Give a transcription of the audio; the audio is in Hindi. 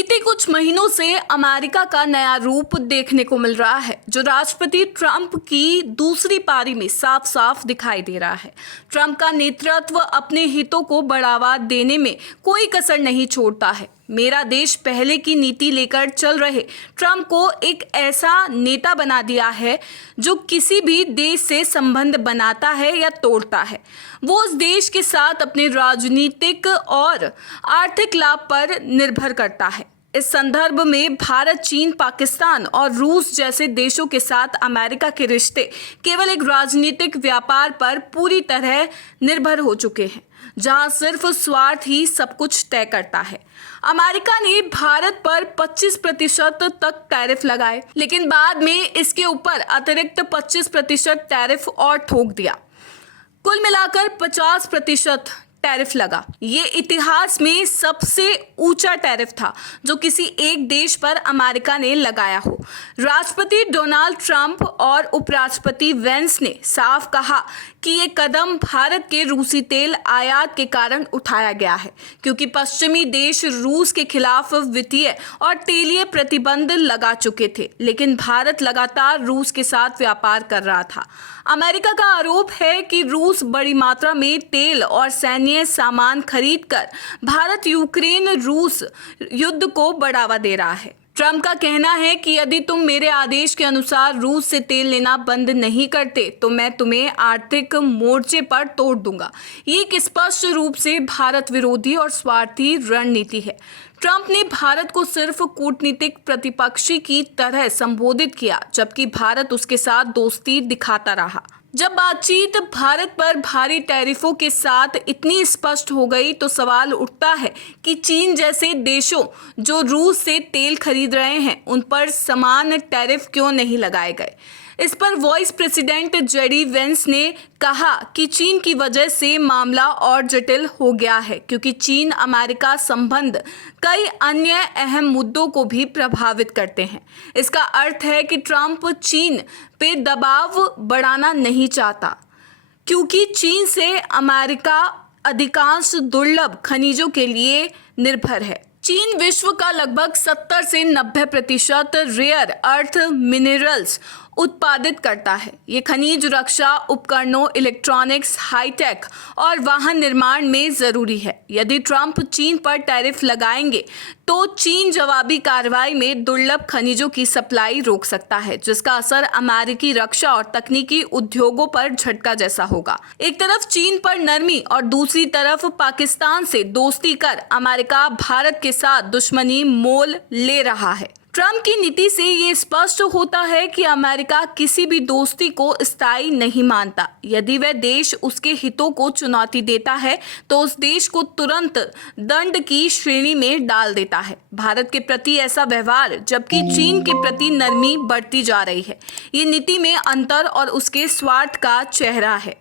बीते कुछ महीनों से अमेरिका का नया रूप देखने को मिल रहा है, जो राष्ट्रपति ट्रंप की दूसरी पारी में साफ साफ दिखाई दे रहा है। ट्रंप का नेतृत्व अपने हितों को बढ़ावा देने में कोई कसर नहीं छोड़ता है। मेरा देश पहले की नीति लेकर चल रहे ट्रंप को एक ऐसा नेता बना दिया है जो किसी भी देश से संबंध बनाता है या तोड़ता है। वो उस देश के साथ अपने राजनीतिक और आर्थिक लाभ पर निर्भर करता है। इस संदर्भ में भारत, चीन, पाकिस्तान और रूस जैसे देशों के साथ अमेरिका के रिश्ते केवल एक राजनीतिक व्यापार पर पूरी तरह निर्भर हो चुके हैं, जहां सिर्फ स्वार्थ ही सब कुछ तय करता है। अमेरिका ने भारत पर 25% तक टैरिफ लगाए, लेकिन बाद में इसके ऊपर अतिरिक्त 25% टैरिफ और ठोक दिया। कुल मिलाकर 50% टैरिफ लगा। ये इतिहास में सबसे ऊंचा टैरिफ था जो किसी एक देश पर अमेरिका ने लगाया हो। राष्ट्रपति डोनाल्ड ट्रंप और उपराष्ट्रपति वेंस ने साफ कहा कि ये कदम भारत के रूसी तेल आयात के कारण उठाया गया है, क्योंकि पश्चिमी देश रूस के खिलाफ वित्तीय और तेलीय प्रतिबंध लगा चुके थे, लेकिन भारत लगातार रूस के साथ व्यापार कर रहा था। अमेरिका का आरोप है कि रूस बड़ी मात्रा में तेल और सैन्य सामान खरीदकर भारत यूक्रेन रूस युद्ध को बढ़ावा दे रहा है। ट्रंप का कहना है कि यदि तुम मेरे आदेश के अनुसार रूस से तेल लेना बंद नहीं करते तो मैं तुम्हें आर्थिक मोर्चे पर तोड़ दूंगा। ये एक स्पष्ट रूप से भारत विरोधी और स्वार्थी रणनीति है। ट्रंप ने भारत को सिर्फ कूटनीतिक प्रतिपक्षी की तरह संबोधित किया, जबकि भारत उसके साथ दोस्ती दिखाता रहा। जब बातचीत भारत पर भारी टैरिफों के साथ इतनी स्पष्ट हो गई तो सवाल उठता है कि चीन जैसे देशों जो रूस से तेल खरीद रहे हैं, उन पर समान टैरिफ क्यों नहीं लगाए गए। इस पर वाइस प्रेसिडेंट जेडी वेंस ने कहा कि चीन की वजह से मामला और जटिल हो गया है, क्योंकि चीन अमेरिका संबंध कई अन्य अहम मुद्दों को भी प्रभावित करते हैं। इसका अर्थ है कि ट्रंप चीन पे दबाव बढ़ाना नहीं चाहता, क्योंकि चीन से अमेरिका अधिकांश दुर्लभ खनिजों के लिए निर्भर है। चीन विश्व का लगभग 70 से 90% रेयर अर्थ मिनरल्स उत्पादित करता है। ये खनिज रक्षा उपकरणों, इलेक्ट्रॉनिक्स, हाईटेक और वाहन निर्माण में जरूरी है। यदि ट्रंप चीन पर टैरिफ लगाएंगे तो चीन जवाबी कार्रवाई में दुर्लभ खनिजों की सप्लाई रोक सकता है, जिसका असर अमेरिकी रक्षा और तकनीकी उद्योगों पर झटका जैसा होगा। एक तरफ चीन पर नरमी और दूसरी तरफ पाकिस्तान से दोस्ती कर अमेरिका भारत के साथ दुश्मनी मोल ले रहा है। ट्रंप की नीति से ये स्पष्ट होता है कि अमेरिका किसी भी दोस्ती को स्थायी नहीं मानता। यदि वह देश उसके हितों को चुनौती देता है तो उस देश को तुरंत दंड की श्रेणी में डाल देता है। भारत के प्रति ऐसा व्यवहार, जबकि चीन के प्रति नरमी बढ़ती जा रही है। ये नीति में अंतर और उसके स्वार्थ का चेहरा है।